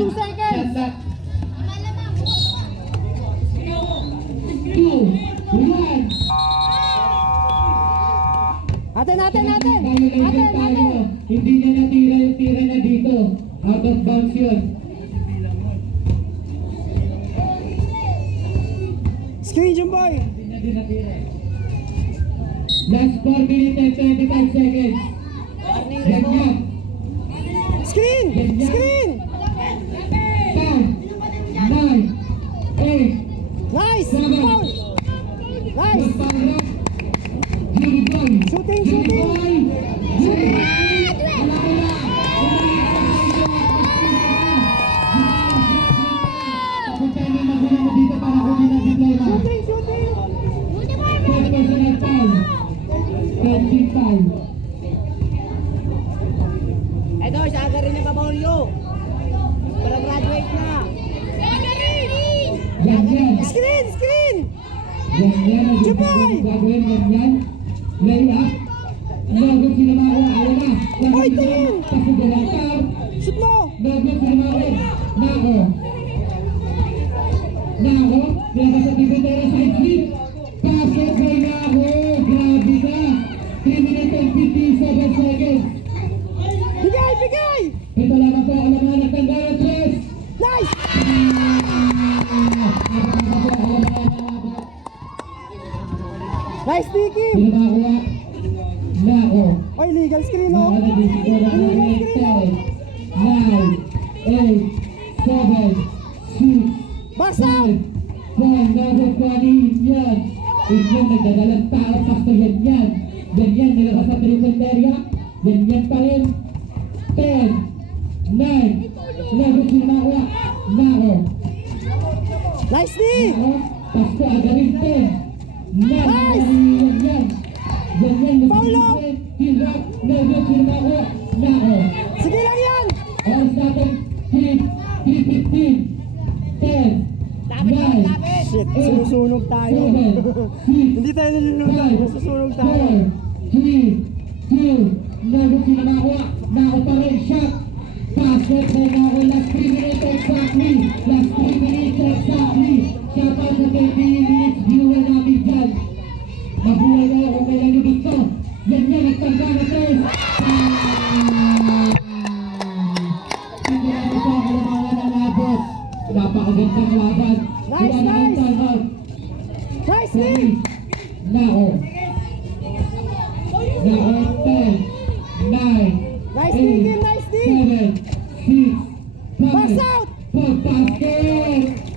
2 seconds. 2, 1. Atin. Hindi niya natira yung tira niya dito. Out of bounds yun. Screen, Jumboy. Hindi niya din natira. Last 4 minutes and 25 seconds. Ganyan. Screen. 10, 9, 8. Nice. 7. Foul. Nice. Shooting. Ito, isa aga rin yung Pabolio. Para graduate na. Screen. Lay up. Nagod sila mga ayaw na. Oy, tingin. Pasugalantar. Shoot mo. Nagod sila mga Nako. Nilabas sa Tibetera side flip. Pasok kay Nako. Grabe ka. 3 minutes and 57 seconds. Bigay. Ito lamang po ang mga nagtanggal ng 3. Nice. Nice, Tiki. Sila Nako. Oy, legal screen, oh. Nakalabisi ko na Legal ng screen, 10, 9, 8, 7, 6, Box out. 5, number 20, yan. Yan, nagdadalang tao, pasto yan. Ganyan, nilabas sa triple area. Ganyan pa rin. 10, 9, number 2, Nako. Nice, D. Pasto, agarin 10. Nice. Ganyan, Foul off. Hirap, number 2, Nako. Sige lang yan. Oras natin, 3:15, 10, 9, Shit, susunog tayo. 7, 6, Hindi tayo nilulunod. Susunog tayo. 4, 3, 2, nagod sila Nako pa rin, shot. Basket na Nako, last 3 minutes exactly. Shout out sa 30 minutes viewer namin dyan. Mabuhay na kung kailan nyo gusto. Yan, nagtangga na 3. Napakagandang laban. Nice. Nice, D. Nako. 10, 9, Nice, Tiki. Nice, D. 7, 6, 5, Box out. Basket!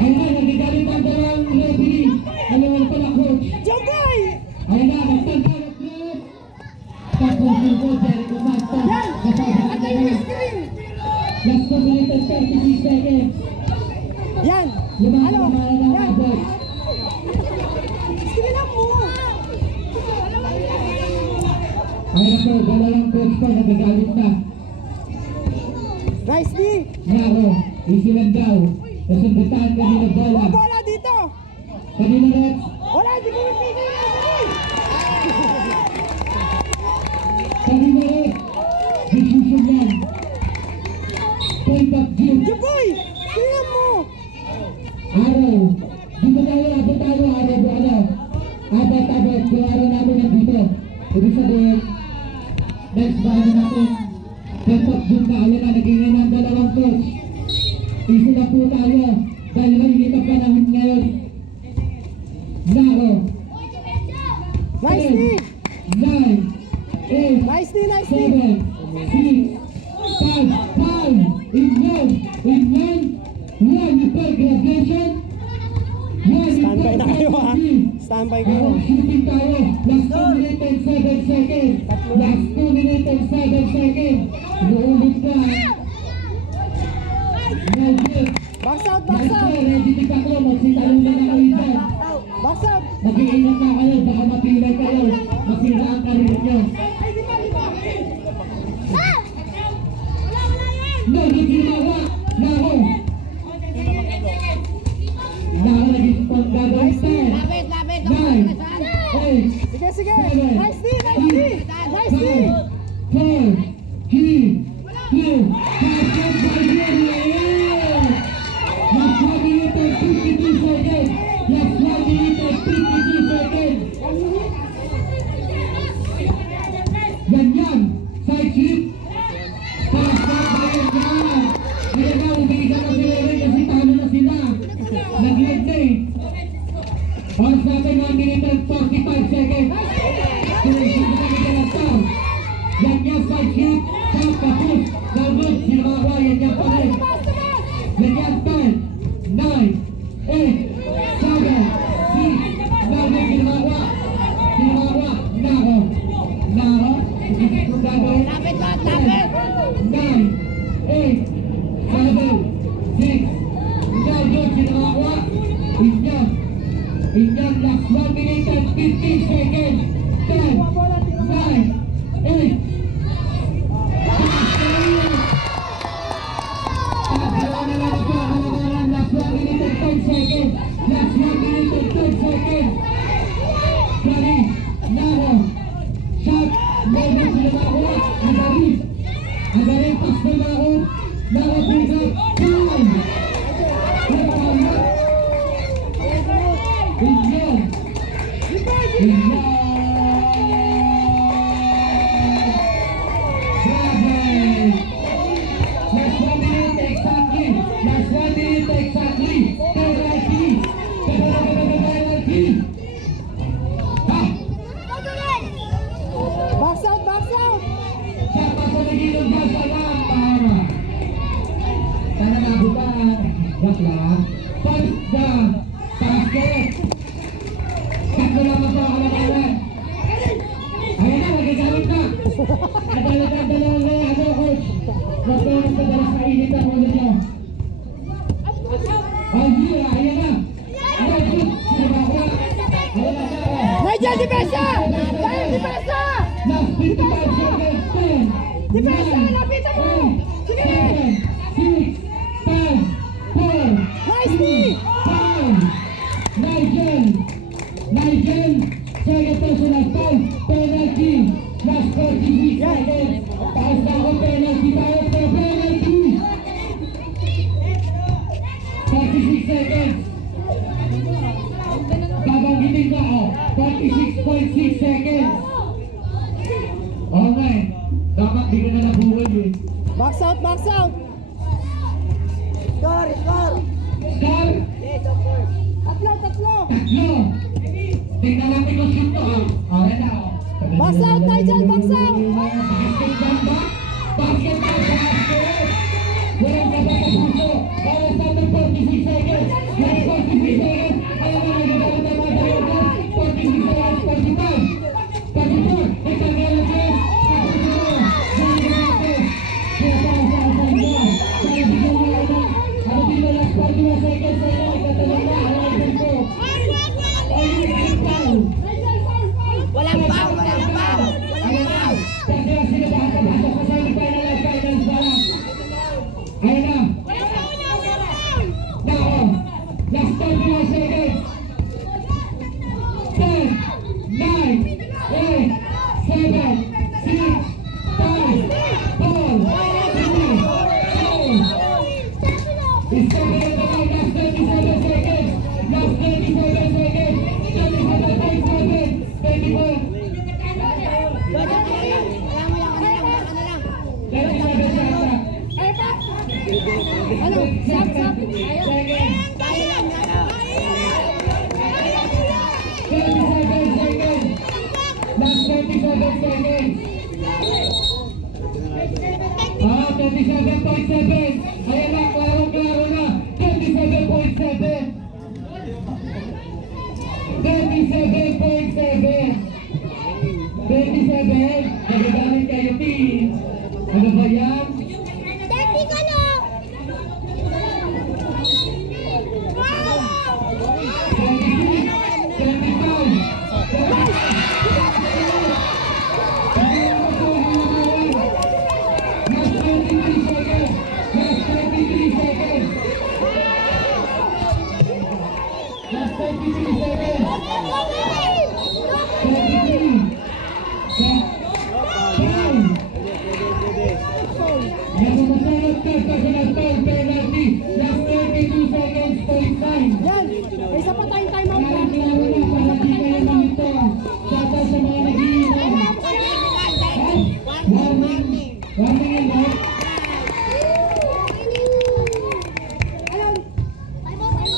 Ayun na, nagigalit ang dalawang referee. Alam pala, coach. Jumboy. Ayun na, nagtanggal ang tres. Tapos yung coach, Jericho Manton. Yan. Atay mo yung screen. Last 2 minutes and 36 seconds. Yan. Lumang Ano? lumang na Yan. abot. Screen lang mo. Ayun na po, dalawang coach pa, nagagalit na. Nice, D. Nako, easy lang daw. Nasundutan kanina bola. Bola dito. Kanina rin. Wala, hindi ko mapigil. Kanina rin. Decision yan. Point of view. Jumboy. Tingnan mo. Araw. Dito tayo, abot tayo, araw do ano. Abot. Yung araw namin nandito. Ibig sabihin, next ba ano natin? Point of view ka. Ayan na, nagingin ang dalawang coach. Easy na po tayo. Dahil mainit ang panahon ngayon. Nako. Nice, D. 9, 8, Nice, D. Nice, D. 7, 6, 5. Inyan. 1 per graduation. Standby na kayo, ha? Standby kayo. Shooting tayo. Last 2 minutes and 7 seconds. Last 2 minutes and 7 seconds. Naulit ka. Box out. Ready to kaklo. Magsitalong na kayo dyan. Box out. Mag-iingat na kayo. Baka mapilay kayo. Masira ang karir nyo. No, hindi ginawa. Nako. Nako, naging panggagawin 10. Lapit. 9, 8, Sige. 7, Nice, D. Nice, D. 4, 3, 2, 1. Basket by Diego. Ayan na, umiigan na sila rin kasi talo na sila. Nag-lead na eh. Oras natin 1 minute and 45 seconds. Sinasip na kami ka lang tao. Yan yan, side hit, tap, kapus, nalbut, sino makakuha, yan yan pa rin. Yan yan, 10, 9, 8, 7, 6, nalbut, sino makakuha. Sino makakuha, nako. Nako, isip kong gagawin. Lapit ba? Lapit! 9, 8, 7, 6, nalbut, sino makakuha. Inyan. Inyan, last 1 minute and 15 seconds. 10, 9, 8, last 1 minute and 10 seconds. Last 1 minute and 10 seconds. Sorry, Nako. Shot, Nako sila makuha. Agarin. Agarin, pas na Nako. Nako, pick up. Time. Inyan. Inyan. Last 1 minute exactly. Last 1 minute exactly. Penalty. Penalty. Ha! Box out! Box out! Siapa sa nagilong dyan sa lampara? Sana nabutan. Wag lang. Punch the basket. Tatlo lamang sa kalamanan. Ayun na, magagamit na. Nagalit ang dalawang ano, coach. Huwag kayo magpadala sa init ang ulo nyo. Ay, Gira, ayan na. Ayan, shoot. Sino ba ako? Ayan na, Nako. Nigel Dipesa! Nigel Dipesa! Last 55 seconds. 10, Dipesa, 9, lapitan mo! 8, Sige! 7, 6, 5, 4, Nice 3, knee! 5. Nigel. Nigel. Second personal foul. Penalty. Last 46 seconds. Taas na ako penalty. Tayo sa penalty. 46 seconds. Babanggitin ka ako. 46.6 seconds. Okay. Dapat di ka na nabuhay eh. Box out! Box out! Score! Score! Score. Yes, of course. Tatlo! Tatlo! Tatlo. Tingnan natin kung shoot to ah. Okay na oh. Box out, Nigel! Box out! Basket ba? Basket ba? Basket! Walang gaba sa puso. Oras natin 46 seconds. Last 46 seconds. Ayaw na nagagawa na mga dalawa. 46 seconds, 45. 44. Itang gano'n din. Ano dito last 41 seconds na yun? Ikatanong na. Ano ko? Ayun, foul. Walang foul! Walang foul! Walang foul! Kasi sila ba ang papasok sa semifinal at finals ba lang? Ayun na. Nako. Last 31 seconds. 10, 9, 8, 7, 6, 5, 4, 3, 2. It's second at the line. Last 37 seconds. Last 37 seconds. 37.7. 24. Ano? Stop! Stop! 37 Kaya lang! Kaya! seconds. Last 37 seconds. 27.7. Ayan na, klaro na. 27.7. 27.7. 27. Nagagamit kayo, team. Ano ba yan?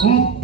At